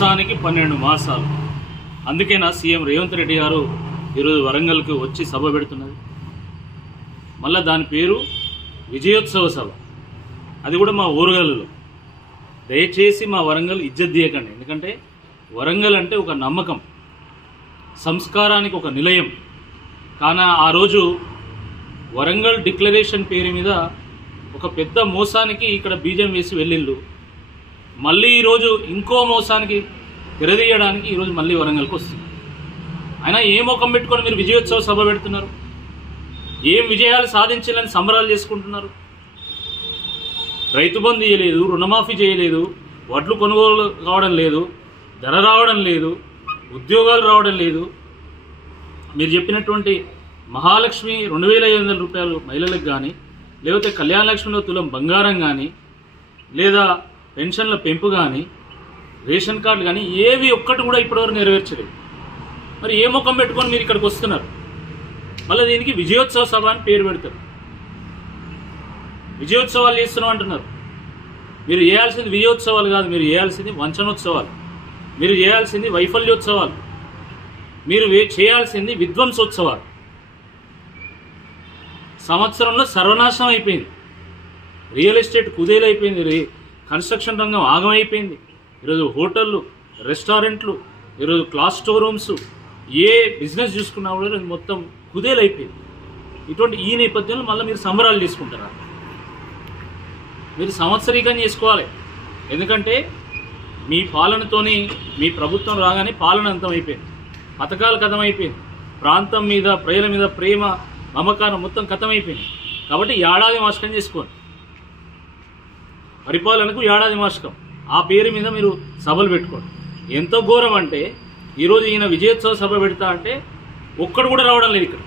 మోసానికి 12 మాసాలు. అందుకేనా సీఎం రేవంత్ రెడ్డి గారు ఈరోజు వరంగల్కి వచ్చి సభ పెడుతున్నది. మళ్ళీ దాని పేరు విజయోత్సవ సభ, అది కూడా మా ఊరుగల్లులో. దయచేసి మా వరంగల్ ఇజ్జత్ తీయకండి. ఎందుకంటే వరంగల్ అంటే ఒక నమ్మకం, సంస్కారానికి ఒక నిలయం. కానీ ఆ రోజు వరంగల్ డిక్లరేషన్ పేరు మీద ఒక పెద్ద మోసానికి ఇక్కడ బీజం వేసి వెళ్ళిళ్ళు. మళ్ళీ ఈరోజు ఇంకో మోసానికి తెరదీయడానికి ఈరోజు మళ్ళీ వరంగల్కి వస్తుంది. అయినా ఏ ముఖం పెట్టుకొని మీరు విజయోత్సవ సభ పెడుతున్నారు? ఏం విజయాలు సాధించాలని సంబరాలు చేసుకుంటున్నారు? రైతు బంధు చేయలేదు, రుణమాఫీ చేయలేదు, వడ్లు కొనుగోలు కావడం లేదు, ధర రావడం లేదు, ఉద్యోగాలు రావడం లేదు. మీరు చెప్పినటువంటి మహాలక్ష్మి 2500 రూపాయలు మహిళలకు కానీ, లేకపోతే కళ్యాణ లక్ష్మిలో తులం బంగారం కానీ, లేదా పెన్షన్ల పెంపు కానీ, రేషన్ కార్డులు కానీ ఏవి ఒక్కటి కూడా ఇప్పటివరకు నెరవేర్చలేదు. మరి ఏ ముఖం పెట్టుకొని మీరు ఇక్కడికి వస్తున్నారు? మళ్ళీ దీనికి విజయోత్సవ సభ అని పేరు పెడతారు. విజయోత్సవాలు చేస్తున్నాం అంటున్నారు. మీరు చేయాల్సింది విజయోత్సవాలు కాదు, మీరు చేయాల్సింది వంచనోత్సవాలు, మీరు చేయాల్సింది వైఫల్యోత్సవాలు, మీరు చేయాల్సింది విధ్వంసోత్సవాలు. సంవత్సరంలో సర్వనాశనం అయిపోయింది, రియల్ ఎస్టేట్ కుదేలైపోయింది, కన్స్ట్రక్షన్ రంగం ఆగమైపోయింది. ఈరోజు హోటళ్ళు, రెస్టారెంట్లు, ఈరోజు క్లాస్ స్టోర్ రూమ్స్, ఏ బిజినెస్ చూసుకున్నా కూడా మొత్తం కుదేలైపోయింది. ఇటువంటి ఈ నేపథ్యంలో మళ్ళీ మీరు సంబరాలు చేసుకుంటారా? మీరు సంవత్సరీకం చేసుకోవాలి. ఎందుకంటే మీ పాలనతోని, మీ ప్రభుత్వం రాగానే పాలన అంతమైపోయింది, పథకాలు కథమైపోయింది, ప్రాంతం మీద ప్రజల మీద ప్రేమ మమకారం మొత్తం కథమైపోయింది. కాబట్టి ఏడాది మాసకం చేసుకోండి, పరిపాలనకు ఏడాది మాసకం, ఆ పేరు మీద మీరు సభలు పెట్టుకోండి. ఎంతో ఘోరం అంటే ఈరోజు ఈయన విజయోత్సవ సభ పెడతా అంటే ఒక్కడు కూడా రావడం లేదు, ఇక్కడ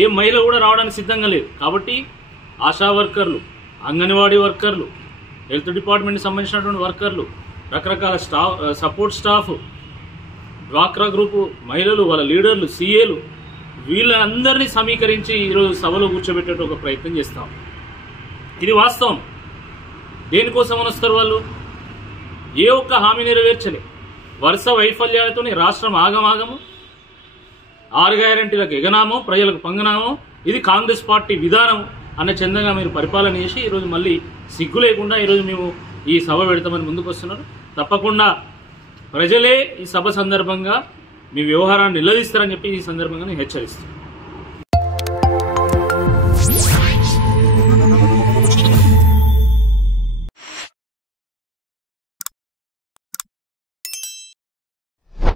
ఏ మహిళ కూడా రావడానికి సిద్ధంగా లేదు. కాబట్టి ఆశా వర్కర్లు, అంగన్వాడీ వర్కర్లు, హెల్త్ డిపార్ట్మెంట్కి సంబంధించినటువంటి వర్కర్లు, రకరకాల సపోర్ట్ స్టాఫ్, డ్వాక్రా గ్రూపు మహిళలు, వాళ్ళ లీడర్లు, సీఏలు, వీళ్ళందరినీ సమీకరించి ఈరోజు సభలో కూర్చోబెట్టే ఒక ప్రయత్నం చేస్తాం. ఇది వాస్తవం. దేనికోసం వస్తారు వాళ్ళు? ఏ ఒక్క హామీ నెరవేర్చలే. వరుస వైఫల్యాలతో రాష్ట్రం ఆగమాగము, 6 గ్యారెంటీలకు ఎగనామో, ప్రజలకు పంగనామో, ఇది కాంగ్రెస్ పార్టీ విధానం అన్న చందంగా మీరు పరిపాలన చేసి ఈరోజు మళ్ళీ సిగ్గు లేకుండా ఈరోజు మేము ఈ సభ పెడతామని ముందుకు వస్తున్నారు. తప్పకుండా ప్రజలే ఈ సభ సందర్భంగా మీ వ్యవహారాన్ని నిలదీస్తారని చెప్పి ఈ సందర్భంగా నేను హెచ్చరిస్తాను.